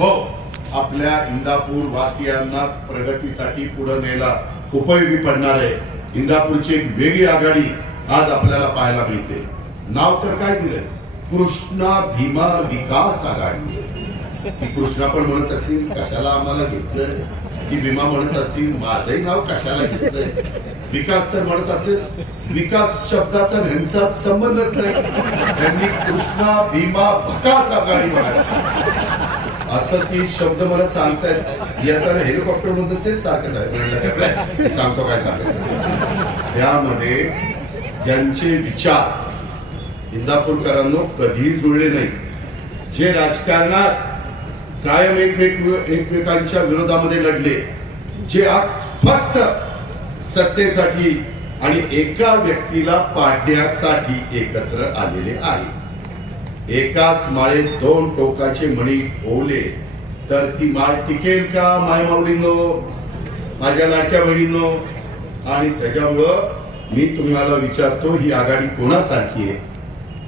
अनुभव आपल्या इंदापूर वासियांना प्रगतीसाठी पुढे न्यायला उपयोगी पडणार आहे. इंदापूरची एक वेगळी आघाडी आज आपल्याला पाहायला मिळते. नाव तर काय दिलंय? कृष्णा भीमा विकास आघाडी. ती कृष्णा पण म्हणत असेल कशाला आम्हाला घेतलंय? ती भीमा म्हणत असेल माझंही नाव कशाला घेतलंय? विकास तर म्हणत असेल विकास शब्दाचा ह्यांचा संबंधच नाही. त्यांनी कृष्णा भीमा भकास आघाडी म्हणाली. असं ती शब्द मला सांगतायत. येताना हेलिकॉप्टर मधून तेच सारखं सांगतो काय सांगायचं त्यामध्ये ज्यांचे विचार इंदापूरकरांनो कधीही जुळले नाही. जे राजकारणात कायम एकमेक एकमेकांच्या विरोधामध्ये लढले जे आज फक्त सत्तेसाठी आणि एका व्यक्तीला पाडण्यासाठी एकत्र आलेले आहे एकाच माळेत दोन टोकाचे मणी ओवले तर ती माळ टिकेल का मायमाऊलींनो माझ्या लाडक्या बहिणींनो? आणि त्याच्यामुळं मी तुम्हाला विचारतो ही आघाडी कोणासाठी आहे?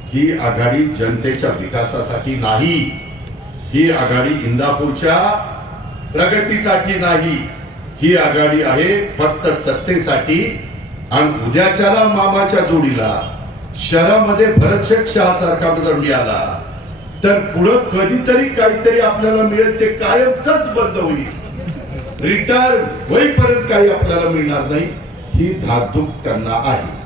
ही आघाडी जनतेच्या विकासासाठी नाही. ही आघाडी इंदापूरच्या प्रगतीसाठी नाही. ही आघाडी आहे फक्त सत्तेसाठी आणि उद्याच्याला मामाच्या जोडीला. शहरामध्ये भरतशेठ शहा सारखा जर मिळाला तर पुढं कधीतरी काहीतरी आपल्याला मिळेल ते कायमच बंद होईल. रिटायर होईपर्यंत काही आपल्याला मिळणार नाही. ही धाकधूक त्यांना आहे.